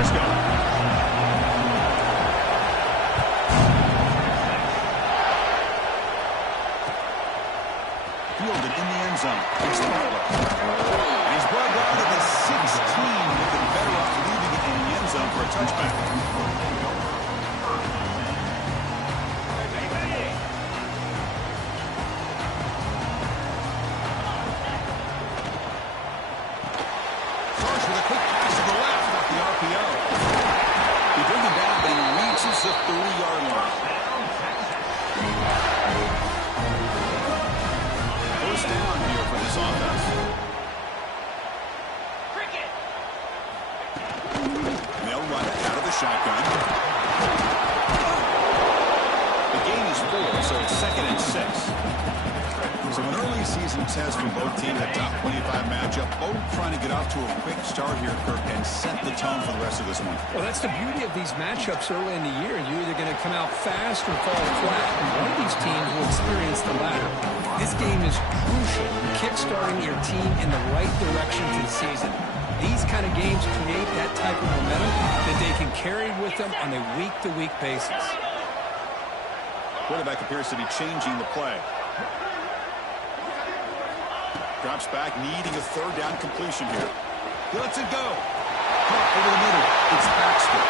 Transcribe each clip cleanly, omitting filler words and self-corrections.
let us go. Fielded in the end zone. He's and he's brought down to the 16. They've been better off leaving it in the end zone for a touchback. Throws with a quick pass to the left off the RPO. He brings him down, but he reaches the 30-yard line. First down here for this offense. They'll run it out of the shotgun. The gain is 4, so it's 2nd and 6. So an early season test for both teams, a top 25 matchup. Both trying to get off to a quick start here, Kirk, and set the tone for the rest of this one. Well, that's the beauty of these matchups early in the year. You're either going to come out fast or fall flat, and one of these teams will experience the latter. This game is crucial in kickstarting your team in the right direction for the season. These kind of games create that type of momentum that they can carry with them on a week-to-week basis. Quarterback appears to be changing the play. Drops back, needing a 3rd down completion here. He lets it go. Caught over the middle. It's Baxter.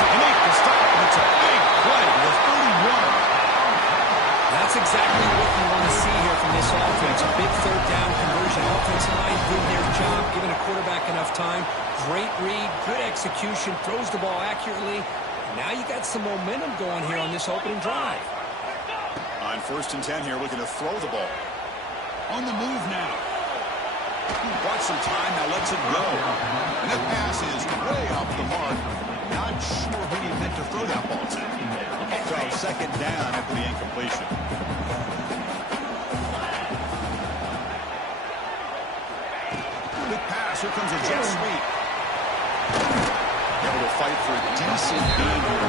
And they can stop, and it's a big play to the 31. That's exactly what you want to see here from this offense. A big 3rd down conversion. Offensive line did their job, giving a quarterback enough time. Great read, good execution, throws the ball accurately. Now you got some momentum going here on this opening drive. On 1st and 10 here, looking to throw the ball. On the move now. Bought some time, now lets it go. And that pass is way off the mark. Not sure who he meant to throw that ball to. So 2nd down after the incompletion. Big pass, here comes a jet sweep. Able to fight for a decent gain here.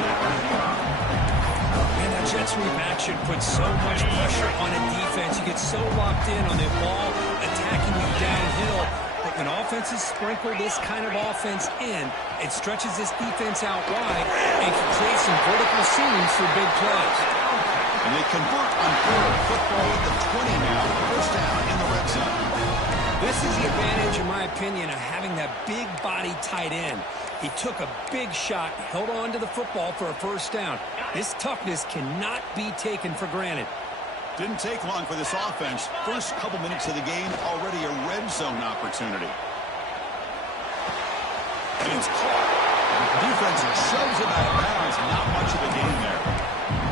Man, that jet sweep action puts so much pressure on a defense. You get so locked in on the ball attacking you downhill. But when offenses sprinkle this kind of offense in, it stretches this defense out wide and can create some vertical seams for big plays. And they convert on 3rd football at the 20 now. 1st down in the red zone. This is the advantage, in my opinion, of having that big body tight end. He took a big shot, held on to the football for a 1st down. This toughness cannot be taken for granted. Didn't take long for this offense. First couple minutes of the game, already a red zone opportunity. And it's caught. The defense shoves him out of bounds. Not much of a gain there.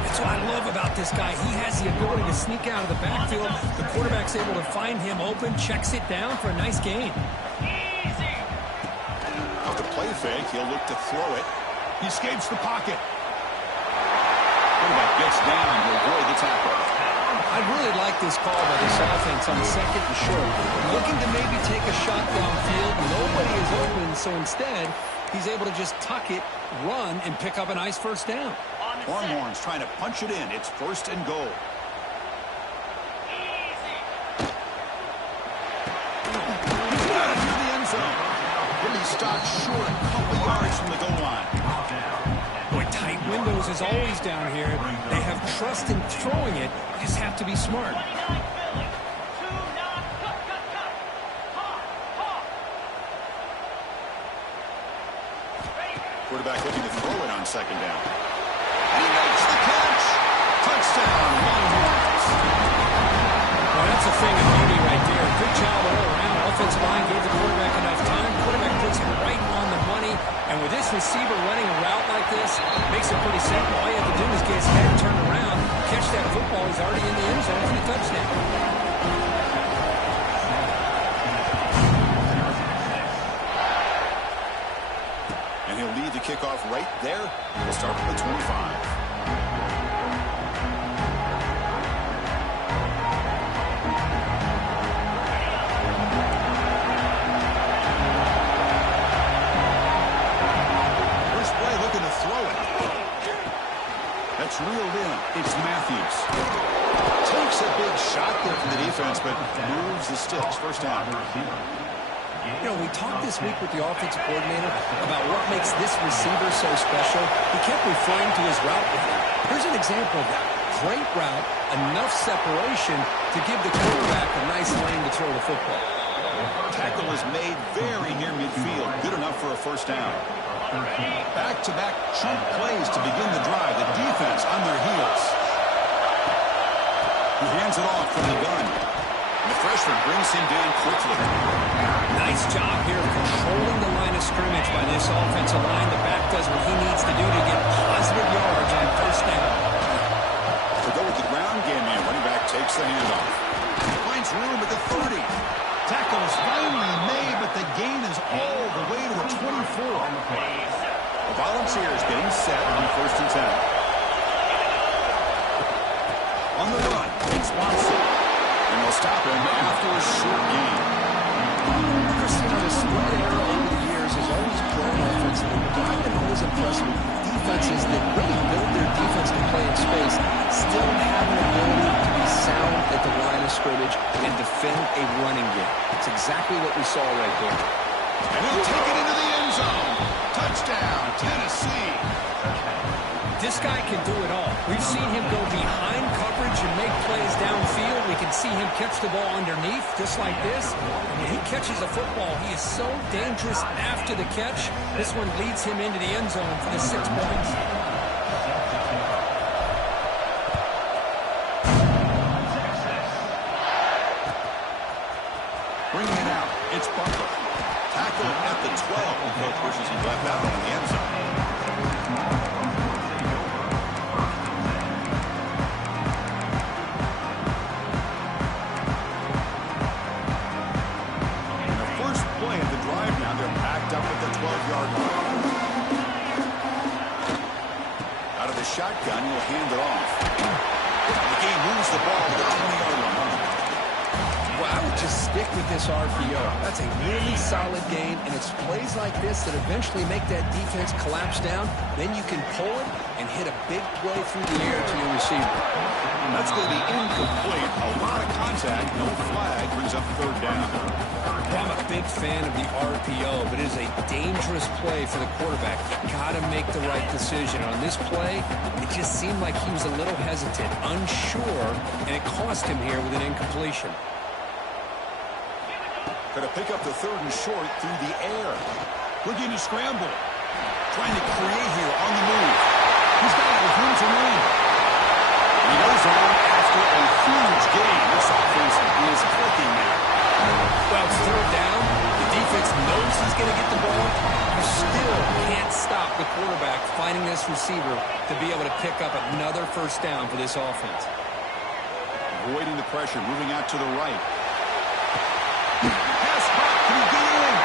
That's what I love about this guy. He has the ability to sneak out of the backfield. The quarterback's able to find him open, checks it down for a nice gain. Off the play fake, he'll look to throw it. He escapes the pocket. Quarterback gets down to avoid the tackle. I really like this call by this offense on 2nd and short. Looking to maybe take a shot downfield. Nobody is open, so instead, he's able to just tuck it, run, and pick up a nice 1st down. Longhorns trying to punch it in. It's 1st and goal. He's got it through the end zone. Really stopped short a couple yards from the goal line. Boy, tight windows is always down here. They have trust in throwing it. You just have to be smart. Quarterback looking to throw it on 2nd down. He makes the catch. Touchdown, Longhorns. Well, that's a thing of beauty right there. Good job all around. Offensive line gave the quarterback enough time. Quarterback puts it right on the money. And with this receiver running a route like this, it makes it pretty simple. All you have to do is get his head turned around, catch that football. He's already in the end zone for the touchdown. And he'll lead the kickoff right there. We'll start from the 25. It's reeled in. It's Matthews. Takes a big shot there from the defense, but moves the sticks. 1st down. You know, we talked this week with the offensive coordinator about what makes this receiver so special. He kept referring to his route running. Here's an example of that. Great route, enough separation to give the quarterback a nice lane to throw the football. Tackle is made very near midfield. Good enough for a first down. Back-to-back chunk plays to begin the drive. The defense on their heels. He hands it off from the gun. And the freshman brings him down quickly. Nice job here of controlling the line of scrimmage by this offensive line. The back does what he needs to do to get positive yards on first down. To go with the ground game man, running back takes the handoff. Finds room at the 30. Tackle is finally made, but the gain is all the way to the 24. The Volunteers getting set on first and 10. On the run, it's Watson. And they'll stop him after a short gain. Christian, the spread error over the years has always grown offensively. But I've been always impressed with defenses that really build their defense to play in space, still have an ability to be sound at the line of scrimmage and defend a running game. It's exactly what we saw right there. And he'll take it into the end zone. Touchdown, Tennessee. This guy can do it all. We've seen him go behind coverage and make plays downfield. We can see him catch the ball underneath, just like this. And when he catches a football, he is so dangerous after the catch. This one leads him into the end zone for the 6 points. Bringing it out, it's Butler. Tackled at the 12. Coach wishes he left that one in the end zone. Shotgun, he'll hand it off. The game moves the ball to the 20-yard line. Well, I would just stick with this RPO. That's a really solid game, and it's plays like this that eventually make that defense collapse down. Then you can pull it and hit a big play through the air to your receiver. That's going to be incomplete. A lot of contact, no flag, brings up third down. I'm a big fan of the RPO, but it is a dangerous play for the quarterback. You got to make the right decision. On this play, it just seemed like he was a little hesitant, unsure, and it cost him here with an incompletion. Going to pick up the third and short through the air. Looking to scramble. Trying to create here on the move. He's got it with room to run. He goes on after a huge gain. This offense is clicking now. Well, it's third down. The defense knows he's going to get the ball. You still can't stop the quarterback finding this receiver to be able to pick up another first down for this offense. Avoiding the pressure, moving out to the right. Pass back, can he get in?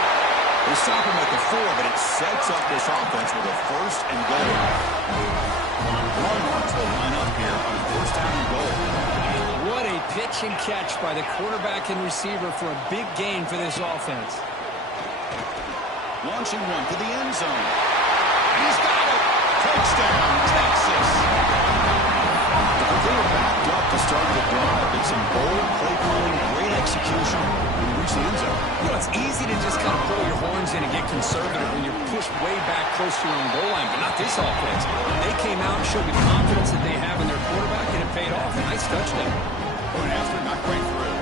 They stop him at the 4, but it sets up this offense with a first and goal. Longhorns will line up here on first down and goal. What a pitch and catch by the quarterback and receiver for a big gain for this offense. Launching one to the end zone. He's got it. Touchdown, Texas. They were backed up to start the drive. It's some bold play calling, great execution when you reach the end zone. You know, it's easy to just kind of pull your horns in and get conservative when you're pushed way back close to your own goal line, but not this offense. They came out and showed the confidence that they have in their quarterback, and it paid off. Nice touchdown. Going after, not quite through.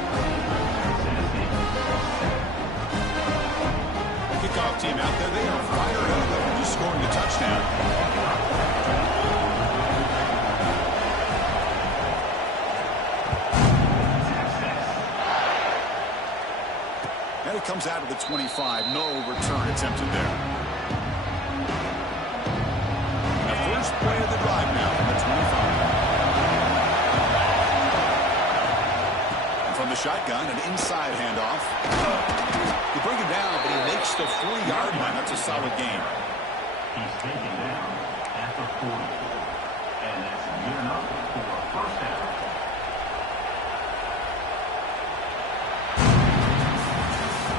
The kickoff team out there, they are fired up after just scoring a touchdown. And it comes out of the 25. No return attempted there. The first play of the drive now from the 25. From the shotgun, an inside handoff. You bring him down, but he makes the 4-yard line. That's a solid gain. He's taken down at the 40. And that's good enough for first down.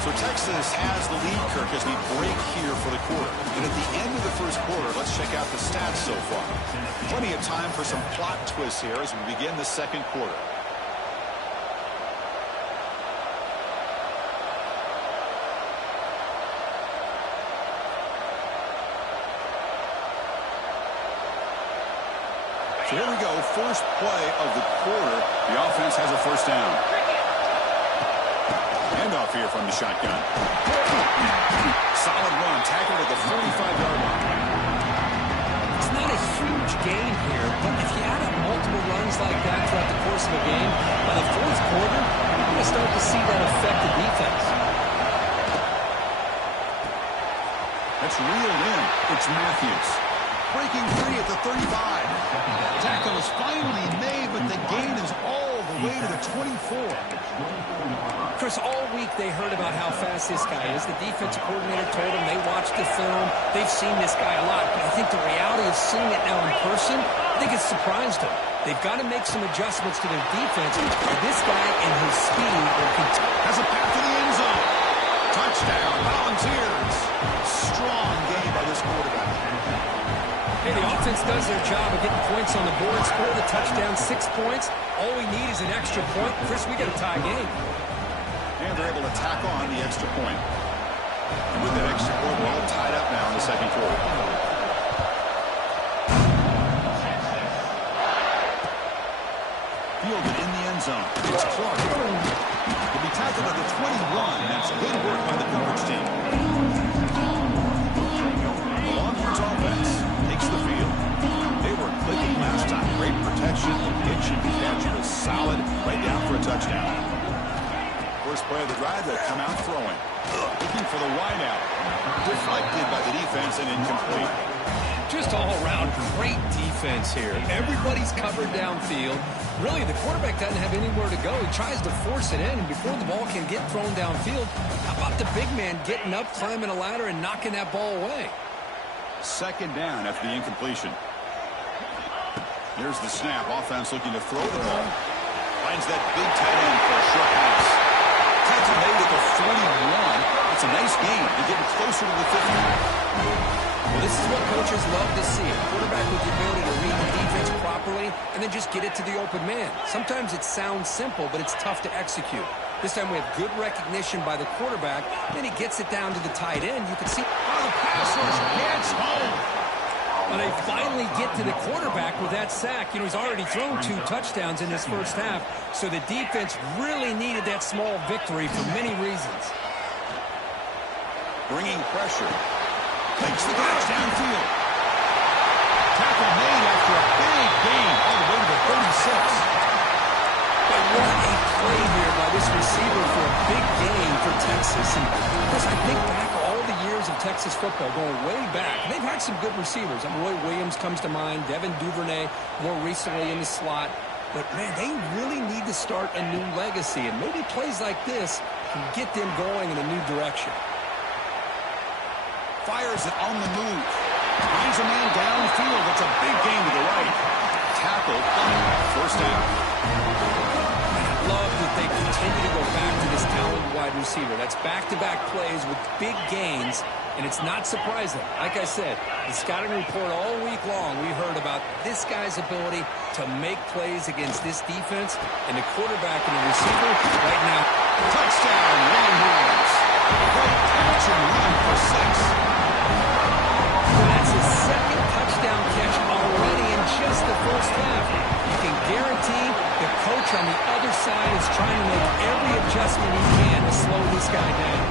So Texas has the lead, Kirk, as we break here for the quarter. And at the end of the first quarter, let's check out the stats so far. Plenty of time for some plot twists here as we begin the second quarter. So here we go, first play of the quarter. The offense has a first down. Handoff here from the shotgun. Solid run, tackled at the 45-yard line. It's not a huge gain here, but if you add up multiple runs like that throughout the course of a game, by the fourth quarter, you're going to start to see that affect the defense. That's reeled in. It's Matthews. Breaking free at the 35. Tackle is finally made, but the gain is all the way to the 24. Chris, all week they heard about how fast this guy is. The defensive coordinator told them they watched the film. They've seen this guy a lot, but I think the reality of seeing it now in person, I think it's surprised them. They've got to make some adjustments to their defense, or this guy and his speed will continue. Has a path to the end zone. Touchdown, Volunteers. Strong game by this quarterback. Hey, the offense does their job of getting points on the board, score the touchdown, 6 points. All we need is an extra point. Chris, we got a tie game. And they're able to tack on the extra point. And with that extra point, we're all tied up now in the second quarter. Fielded in the end zone. It's Clark. He'll be tackled at the 21. That's good work by the coverage team. The Longhorns offense takes the field. They were clicking last time. Great protection. The pitch and catch was solid. Right down for a touchdown. First play of the drive, they'll come out throwing. Looking for the wideout. Deflected by the defense and incomplete. Just all around great defense here. Everybody's covered downfield. Really, the quarterback doesn't have anywhere to go. He tries to force it in, and before the ball can get thrown downfield, how about the big man getting up, climbing a ladder, and knocking that ball away? Second down after the incompletion. Here's the snap. Offense looking to throw the ball. Finds that big tight end for a short pass. Tackle made at the 41. It's a nice gain. They're getting closer to the 50. Well, this is what coaches love to see. A quarterback with the ability to read the defense properly and then just get it to the open man. Sometimes it sounds simple, but it's tough to execute. This time we have good recognition by the quarterback. Then he gets it down to the tight end. You can see how the pass rush gets home. Well, they finally get to the quarterback with that sack. You know, he's already thrown 2 touchdowns in his first half, so the defense really needed that small victory for many reasons. Bringing pressure. Takes the catch downfield. Tackle made after a big gain all the way to the 36. But what a play here by this receiver for a big gain for Texas. And Chris, I think back all the years of Texas football, going way back, they've had some good receivers. Roy Williams comes to mind, Devin Duvernay more recently in the slot. But, man, they really need to start a new legacy. And maybe plays like this can get them going in a new direction. Fires it on the move. Finds a man downfield. That's a big gain to the right. Tackled. First down. I love that they continue to go back to this talented wide receiver. That's back-to-back plays with big gains, and it's not surprising. Like I said, the scouting report all week long, we heard about this guy's ability to make plays against this defense, and the quarterback and the receiver right now. Touchdown, Longhorns. Great catch and run for 6. That's his second touchdown catch already in just the first half. You can guarantee the coach on the other side is trying to make every adjustment he can to slow this guy down.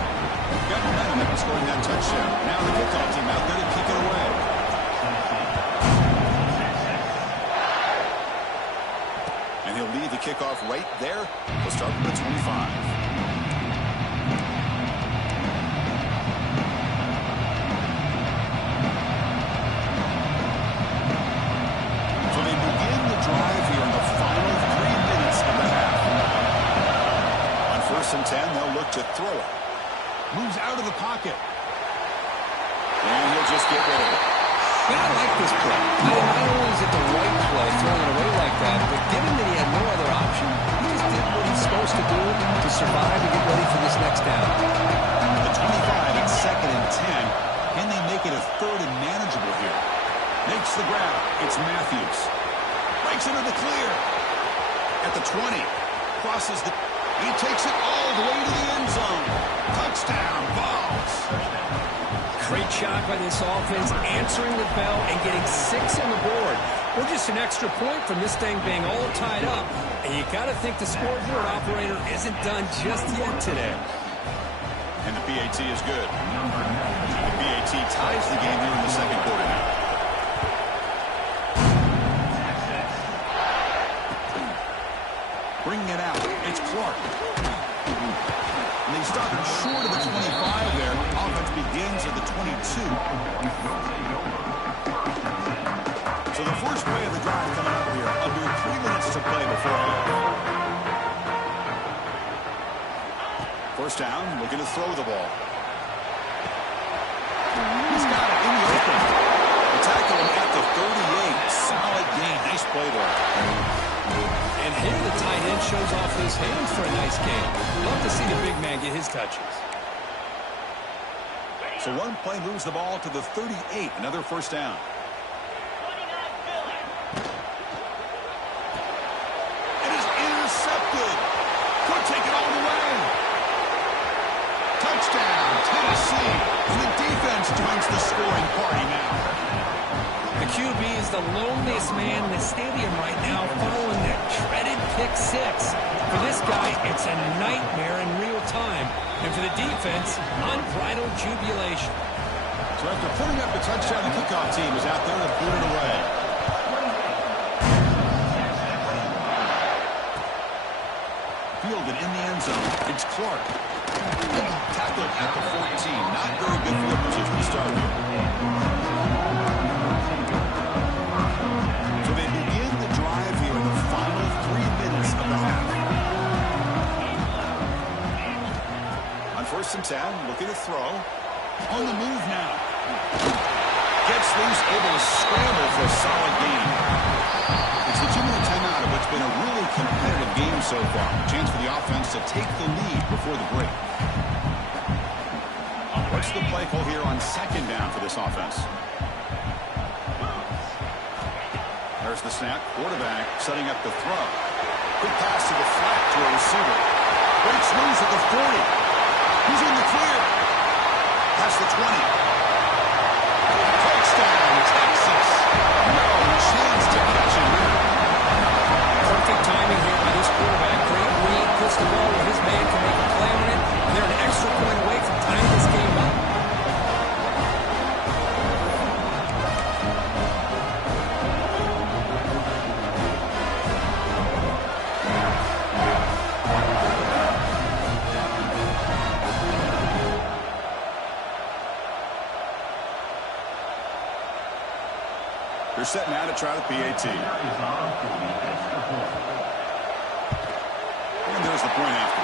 Got momentum after scoring that touchdown. Now the kickoff team out there to kick it away. And he'll lead the kickoff right there. We'll start from the 25. Drive here in the final 3 minutes of the half. On 1st and 10, they'll look to throw it. Moves out of the pocket. And he'll just get rid of it. Yeah, I like this play. Not only is it the right play, throwing it away like that, but given that he had no other option, he just did what he's supposed to do to survive and get ready for this next down. The 25 at 2nd and 10. Can they make it a 3rd and manageable here? Makes the grab. It's Matthews. Breaks into the clear. At the 20. Crosses the... He takes it all the way to the end zone. Touchdown, Vols. Great shot by this offense, answering the bell and getting 6 on the board. We're just an extra point from this thing being all tied up. And you got to think the scoreboard operator isn't done just yet today. And the PAT is good. The PAT ties the game here in the second quarter now. Bringing it out. It's Clark. And they started short of the 25 there. Offense begins at the 22. So the first play of the drive coming up here. Under 3 minutes to play before half. First down, looking to throw the ball. He's got it in the open. The tackle him at the 38. Solid gain. Nice play there. And here the tight end shows off his hands for a nice game. Love to see the big man get his touches. So one play moves the ball to the 38. Another first down. Intercepted. Could take it all the way. Touchdown, Tennessee. And the defense joins the scoring party now. The QB is the loneliest man in the stadium right now following that dreaded pick six. For this guy, it's a nightmare in real time. And for the defense, unbridled jubilation. So after putting up the touchdown, the kickoff team is out there to boot it away. Fielded in the end zone. It's Clark. Tackled at the 14. Not very good field position to start here. So they begin the drive here in the final 3 minutes of the half. On first and 10, looking to throw. On the move now. Gets loose, able to scramble for a solid gain. It's the 2-minute timeout of what's been a really competitive game so far. A chance for the offense to take the lead before the break. What's the play call here on second down for this offense? There's the snap. Quarterback setting up the throw. Quick pass to the flat to a receiver. Breaks loose at the 40. He's in the clear. Past the 20. Touchdown, Texas. No chance to catch him here. Perfect timing here by this quarterback. Great read. Puts the ball where his man can make a play on it. And they're an extra point away from tying this game up. They're set now to try the PAT. And there's the point after.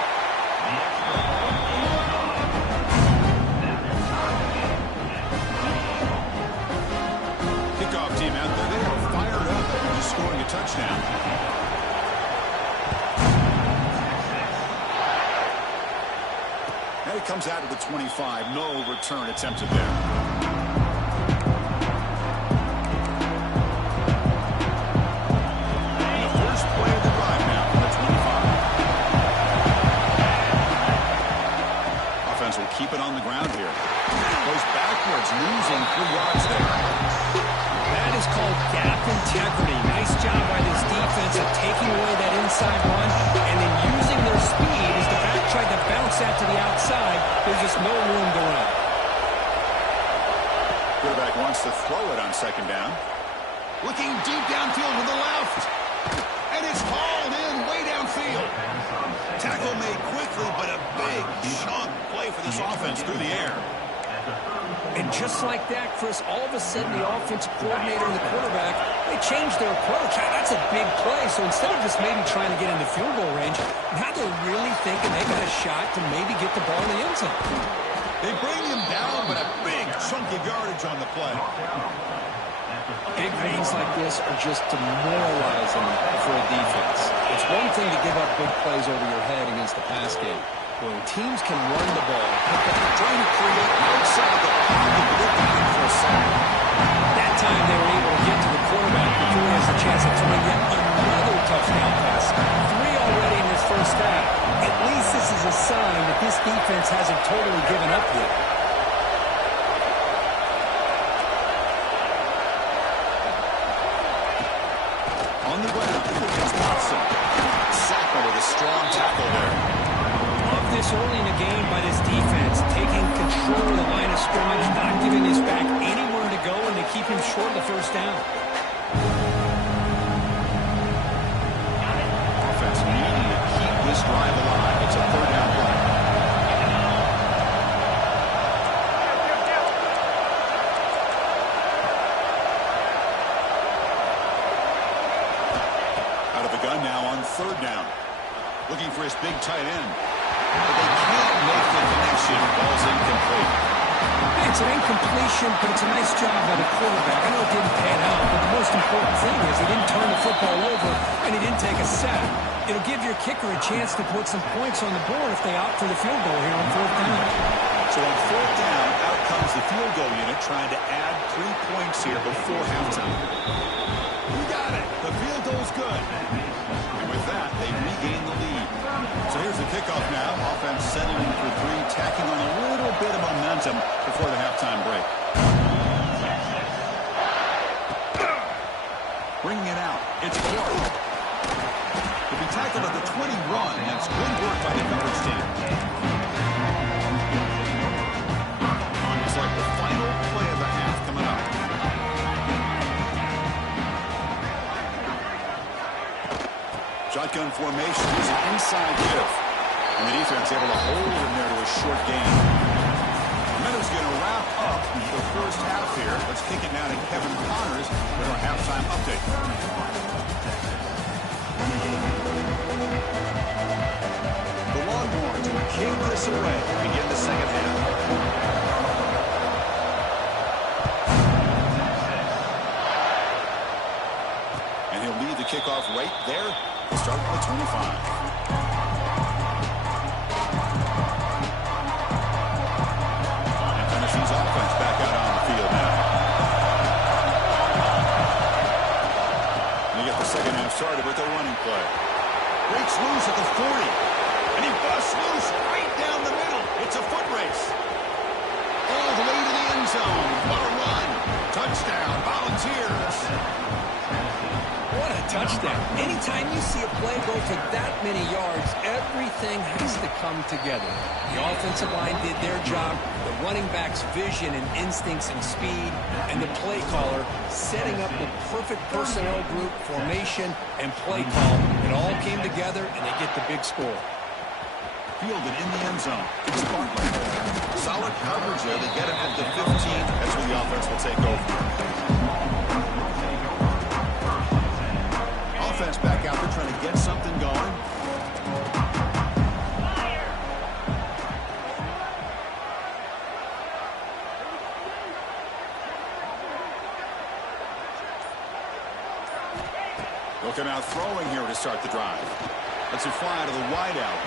Kickoff team out there. They are fired up after just scoring a touchdown. And it comes out of the 25. No return attempted there. Will keep it on the ground here. Goes backwards, losing 3 yards there. That is called gap integrity. Nice job by this defense of taking away that inside run and then using their speed as the back tried to bounce that to the outside. There's just no room to run. Quarterback wants to throw it on second down. Looking deep downfield to the left. And it's hauled in way downfield. Tackle made quickly, but a big chunk play for this offense through the air. And just like that, Chris, all of a sudden the offensive coordinator and the quarterback, they changed their approach. That's a big play. So instead of just maybe trying to get into field goal range, now they're really thinking they got a shot to maybe get the ball in the end zone. They bring him down, but a big chunky yardage on the play. Big gains like this are just demoralizing for a defense. It's one thing to give up big plays over your head against the pass game. When teams can run the ball, trying to create outside the pocket, looking for a sack. That time they were able to get to the quarterback before he has a chance of throwing yet another touchdown pass. 3 already in this first half. At least this is a sign that this defense hasn't totally given up yet. early in the game by this defense, taking control of the line of scrimmage, not giving this back anywhere to go, and they keep him short of the first down. Offense needing to keep this drive alive. It's a third down play. Out of the gun now on third down. Looking for his big tight end. But they can't make the connection. Ball's incomplete. It's an incompletion, but it's a nice job by the quarterback. I know it didn't pan out, but the most important thing is he didn't turn the football over and he didn't take a sack. It'll give your kicker a chance to put some points on the board if they opt for the field goal here on fourth down. So on fourth down, out comes the field goal unit trying to add 3 points here before halftime. You got it. The field goal's good. And with that, they regain the lead. So here's the kickoff now. Offense settling for three, tacking on a little bit of momentum before the halftime break. Bringing it out. It's Clark. He'll be tackled at the 20-run. That's good work by the coverage team. It's like the final play of the half coming up. Shotgun formation is an inside give. And the defense able to hold him there to a short gain. And then it's going to wrap up the first half here. Let's kick it now to Kevin Connors with our halftime update. The Longhorns will kick this away to begin the second half. And he'll lead the kickoff right there. Start with 25. And Tennessee's offense back out on the field now. And you get the second half started with a running play. Breaks loose at the 40. And he busts loose right down the middle. It's a foot race. All the way to the end zone. What a run. Touchdown, Volunteers. What a touchdown. Anytime you see a play go for that many yards, everything has to come together. The offensive line did their job, the running back's vision and instincts and speed, and the play caller setting up the perfect personnel group, formation, and play call. It all came together, and they get the big score. Fielded in the end zone. It's Bartlett. Solid coverage there. They get him at the 15. That's where the offense will take over. Offense back out there trying to get something going. Looking out throwing here to start the drive. Let's it fly to the wideout.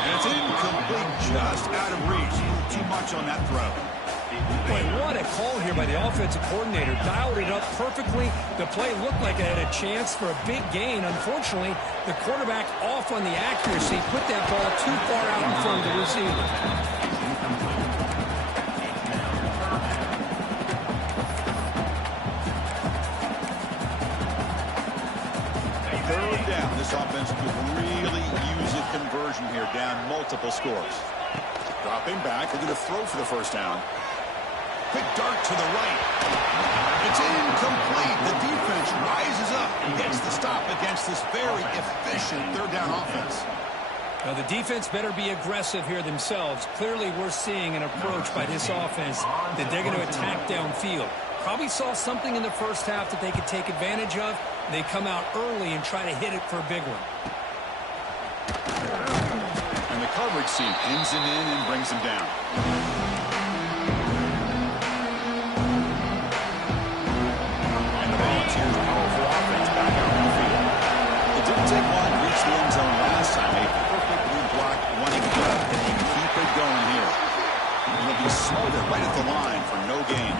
And it's incomplete, just out of reach. Too much on that throw. Boy, what a call here by the offensive coordinator. Dialed it up perfectly. The play looked like it had a chance for a big gain. Unfortunately, the quarterback off on the accuracy, put that ball too far out in front of the receiver. Third down. This offense could really use a conversion here, down multiple scores. Dropping back, they're going to throw for the first down. Quick dart to the right. It's incomplete. The defense rises up and gets the stop against this very efficient third down offense. Now, the defense better be aggressive here themselves. Clearly, we're seeing an approach by this offense that they're going to attack downfield. Probably saw something in the first half that they could take advantage of. They come out early and try to hit it for a big one. And the coverage team pins him in and brings him down. And the Volunteers' powerful offense back out on the field. It didn't take long to reach the end zone last time. A perfectly blocked running play, and they keep it going here. And it'll be smothered right at the line for no gain.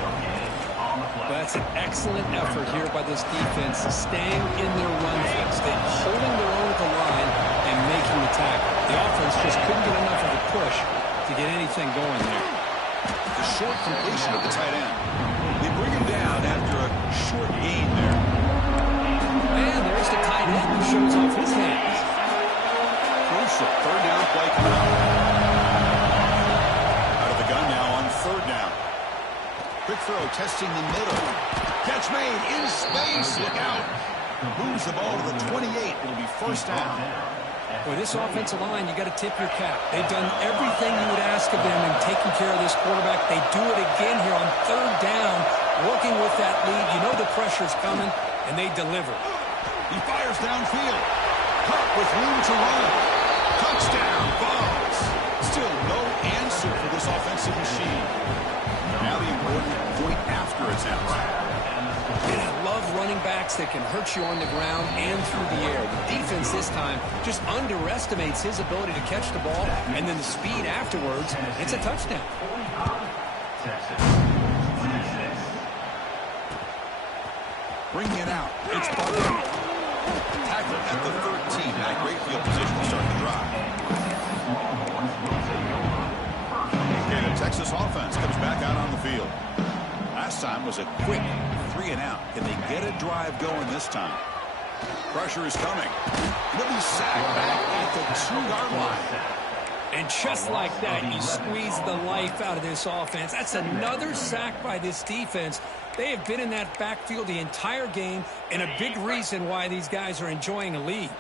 That's an excellent effort here by this defense, staying in their run fix, holding their own at the line and making the tackle. The offense just couldn't get enough of a push to get anything going there. The short completion of the tight end. They bring him down after a short gain there. And there's the tight end who shows off his hands. Crucial third down play coming up. quick throw, testing the middle. Catch made in space. Look out. Moves the ball to the 28. It'll be first down. Boy, this offensive line, you got to tip your cap. They've done everything you would ask of them in taking care of this quarterback. They do it again here on third down, working with that lead. You know the pressure's coming, and they deliver. He fires downfield. Caught with room to run. Touchdown, Vols. Still no answer for this offensive machine. Now the important point after attempt. And I love running backs that can hurt you on the ground and through the air. The defense this time just underestimates his ability to catch the ball, and then the speed afterwards, it's a touchdown. Bringing it out. It's Butler. Tackled at the 13. Now great field position to start the drive. Okay, the Texas offense comes back out on the field. Last time was a quick 3-and-out. Can they get a drive going this time? Pressure is coming. He'll be sacked back at the 2-yard line. And just like that, you squeeze the life out of this offense. That's another sack by this defense. They have been in that backfield the entire game, and a big reason why these guys are enjoying a lead.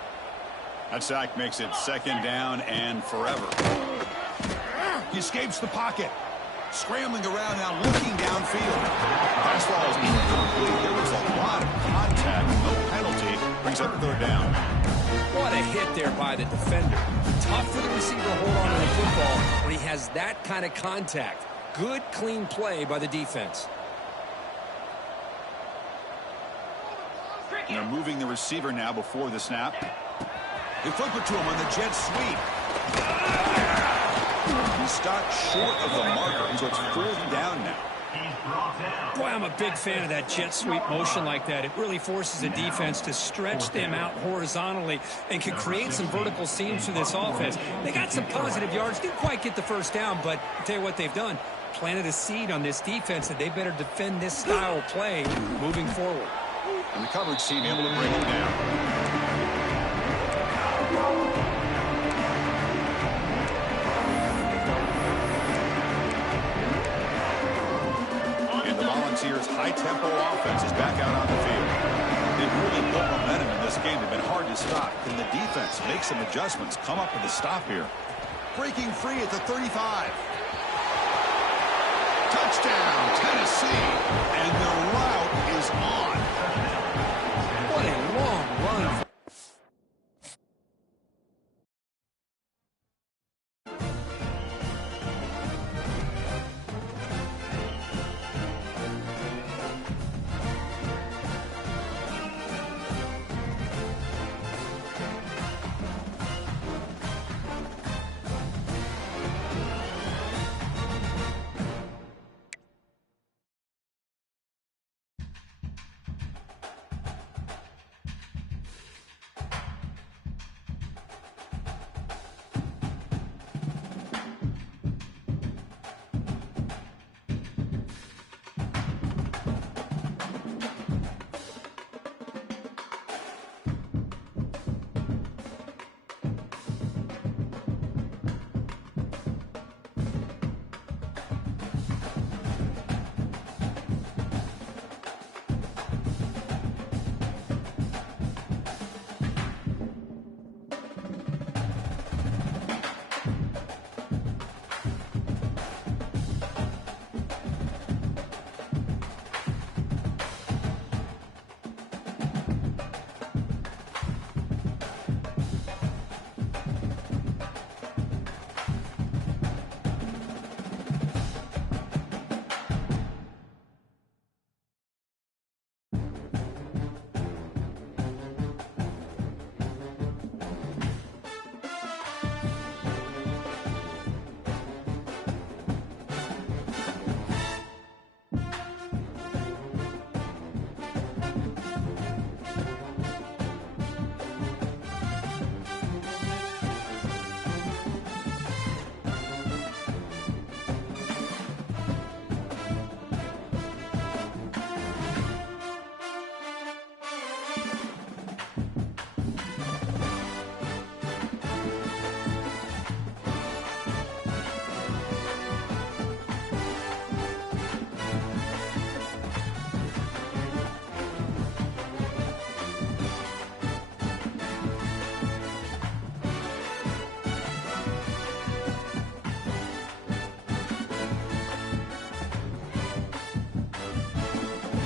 That sack makes it second down and forever. He escapes the pocket. Scrambling around now, looking downfield. Pass ball is incomplete. There was a lot of contact. No penalty. Brings up third down. What a hit there by the defender. Tough for the receiver to hold on to the football when he has that kind of contact. Good, clean play by the defense. They're moving the receiver now before the snap. They flip it to him on the jet sweep. He stopped short of the marker, so it's fourth down now. Boy, I'm a big fan of that jet sweep motion like that. It really forces the defense to stretch them out horizontally and can create some vertical seams for this offense. They got some positive yards, didn't quite get the first down, but I'll tell you what they've done. Planted a seed on this defense that they better defend this style of play moving forward. And the coverage team able to bring him down. And the Volunteers' high-tempo offense is back out on the field. They've really built momentum in this game. They've been hard to stop. Can the defense make some adjustments? Come up with a stop here. Breaking free at the 35. Touchdown, Tennessee. And the